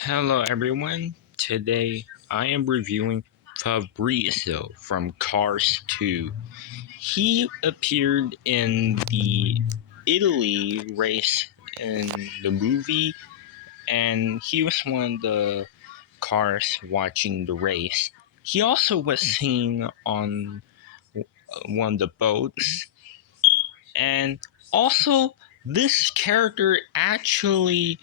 Hello everyone. Today I am reviewing Fabrizio from Cars 2. He appeared in the Italy race in the movie, and he was one of the cars watching the race. He also was seen on one of the boats, and also this character actually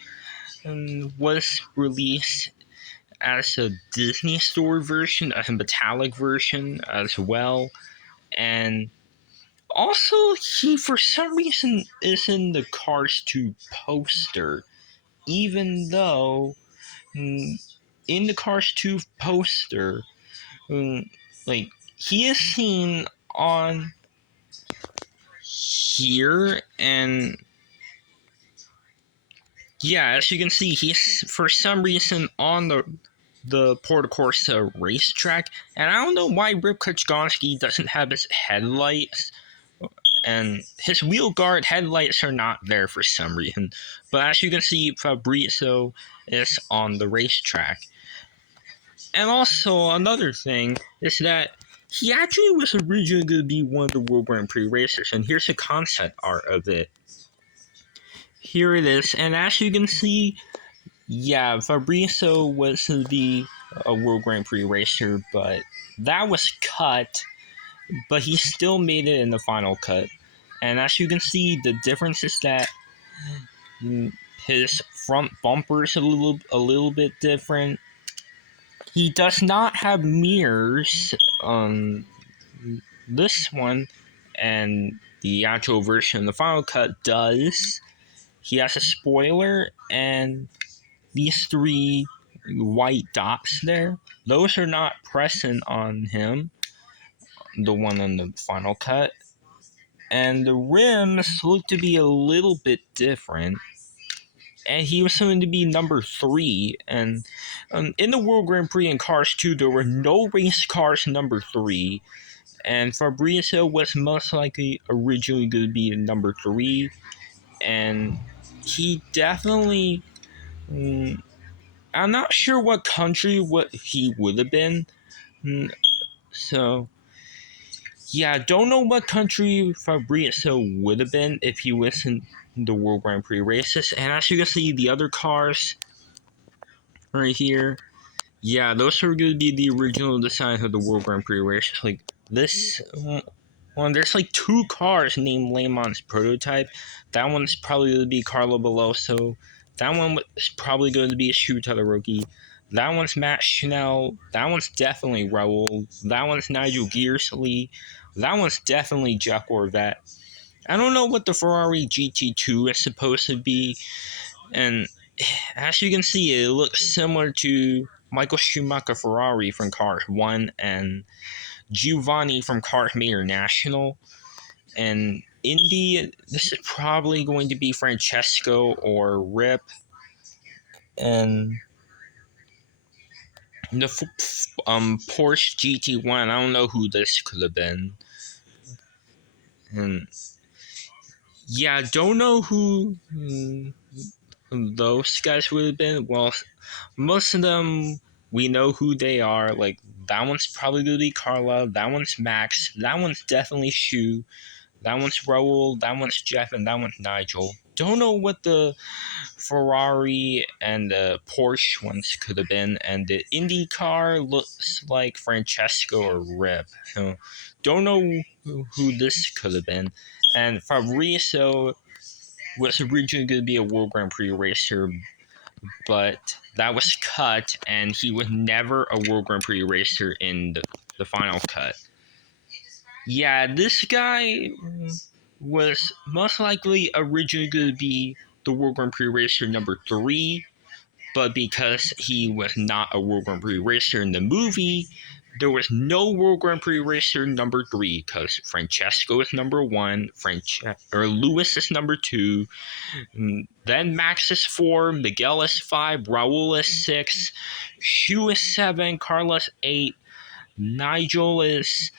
was released as a Disney Store version, as a metallic version as well. And also, he for some reason is in the Cars 2 poster, even though in the Cars 2 poster, mm, like he is seen on here, and yeah, as you can see, he's for some reason on the Porta Corsa racetrack, and I don't know why Rip Kuchgonski doesn't have his headlights, and his wheel guard headlights are not there for some reason. But as you can see, Fabrizio is on the racetrack. And also, another thing is that he actually was originally going to be one of the World Grand Prix racers, and here's a concept art of it. Here it is, and as you can see, yeah, Fabrizio was to be a World Grand Prix racer, but that was cut, but he still made it in the final cut. And as you can see, the difference is that his front bumper is a little bit different. He does not have mirrors on this one, and the actual version, the final cut, does. He has a spoiler and these three white dots there, those are not present on him, the one in the final cut. And the rims look to be a little bit different. And he was going to be number 3. And in the World Grand Prix in Cars 2, there were no race cars number 3. And Fabrizio was most likely originally going to be number 3. And he definitely. I'm not sure what country what he would have been. So, yeah, don't know what country Fabrizio would have been if he was in the World Grand Prix races. And as you can see, the other cars right here, yeah, those are going to be the original design of the World Grand Prix races. Like this one, there's like 2 cars named Le Mans prototype. That one's probably going to be Carlo Veloso. That one is probably going to be Shu Todoroki. That one's Matt Schnell. That one's definitely Raul. That one's Nigel Gearsley. That one's definitely Jack Orvet. I don't know what the Ferrari GT2 is supposed to be, and as you can see, it looks similar to Michael Schumacher Ferrari from Cars 1 and Giovanni from Cars Mayor National. And Indy, this is probably going to be Francesco or Rip. And the Porsche GT1, I don't know who this could have been. And yeah, don't know who those guys would have been. Well, most of them, we know who they are. Like, that one's probably going to be Carla. That one's Max. That one's definitely Shu. That one's Raul. That one's Jeff. And that one's Nigel. Don't know what the Ferrari and the Porsche ones could have been. And the Indy car looks like Francesco or Rip. So, don't know who this could have been. And Fabrizio was originally going to be a World Grand Prix racer, but that was cut, and he was never a World Grand Prix racer in the final cut. Yeah, this guy was most likely originally going to be the World Grand Prix racer number 3, but because he was not a World Grand Prix racer in the movie, there was no World Grand Prix racer number 3 because Francesco is number 1, Lewis is number 2, then Max is 4, Miguel is 5, Raul is 6, Shu is 7, Carlos 8, Nigel is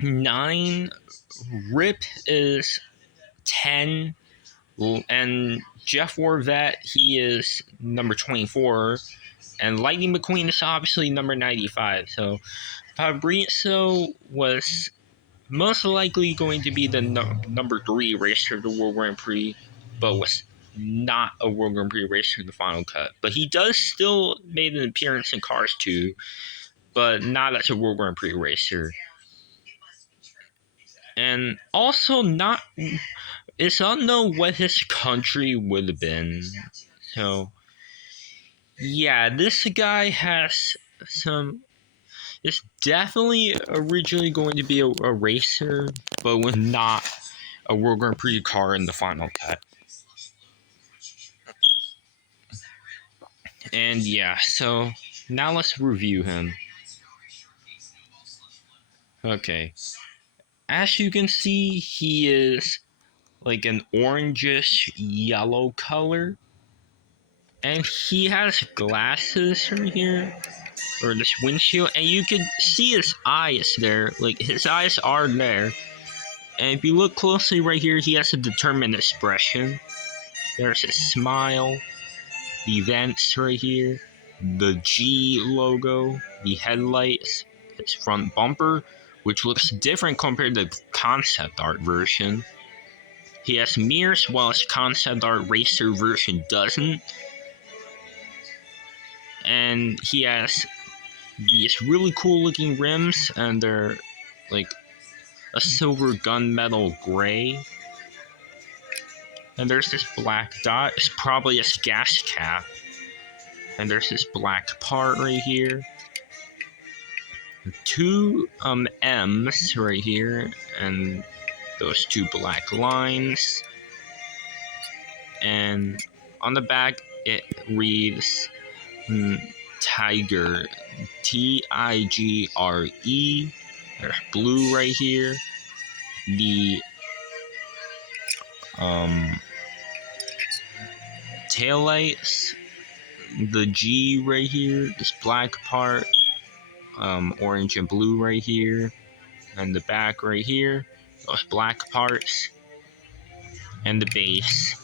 9, Rip is 10, And Jeff Warvet, he is number 24, and Lightning McQueen is obviously number 95. So Fabrizio was most likely going to be the number 3 racer of the World Grand Prix, but was not a World Grand Prix racer in the final cut. But he does still made an appearance in Cars 2, but not as a World Grand Prix racer. And also not, it's unknown what his country would have been. So yeah, this guy has some. It's definitely originally going to be a racer, but was not a World Grand Prix car in the final cut. And yeah, so now let's review him. Okay. As you can see, he is like an orangish yellow color. And he has glasses right here, or this windshield, and you can see his eyes there. Like, his eyes are there. And if you look closely right here, he has a determined expression. There's his smile, the vents right here, the G logo, the headlights, his front bumper, which looks different compared to the concept art version. He has mirrors, while his concept art racer version doesn't. And he has these really cool looking rims, and they're like a silver gunmetal gray. And there's this black dot. It's probably a gas cap. And there's this black part right here. 2 M's right here, and those 2 black lines. And on the back it reads Tiger, Tigre. There's blue right here. The taillights, the G right here, this black part, orange and blue right here, and the back right here, those black parts, and the base.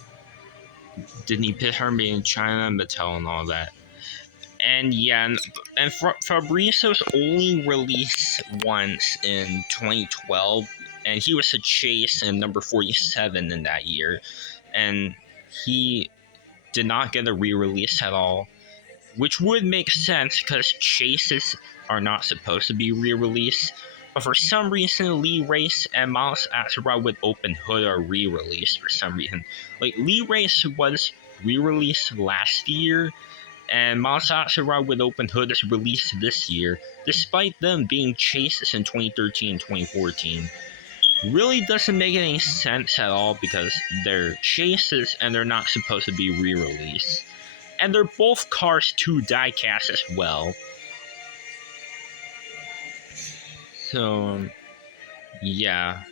Disney Pixar made in China, Mattel, and all that. And yeah, and Fabrizio's only released once in 2012, and he was a chase in number 47 in that year, and he did not get a re-release at all, which would make sense because chases are not supposed to be re-released. But for some reason, Lee Race and Miles Axelrod with Open Hood are re-released for some reason. Like, Lee Race was re-released last year, and Miles Axelrod with Open Hood is released this year, despite them being chases in 2013 and 2014. Really doesn't make any sense at all because they're chases and they're not supposed to be re-released. And they're both Cars 2 diecast as well. So, yeah.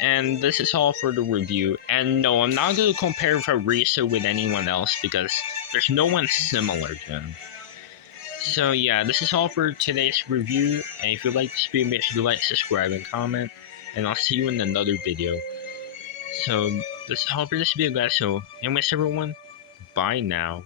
And this is all for the review. And no, I'm not going to compare Fabrizio with anyone else because there's no one similar to him. So yeah, this is all for today's review. And if you like this video, make sure to like, subscribe, and comment. And I'll see you in another video. So this is all for this video, guys. So anyways, everyone, bye now.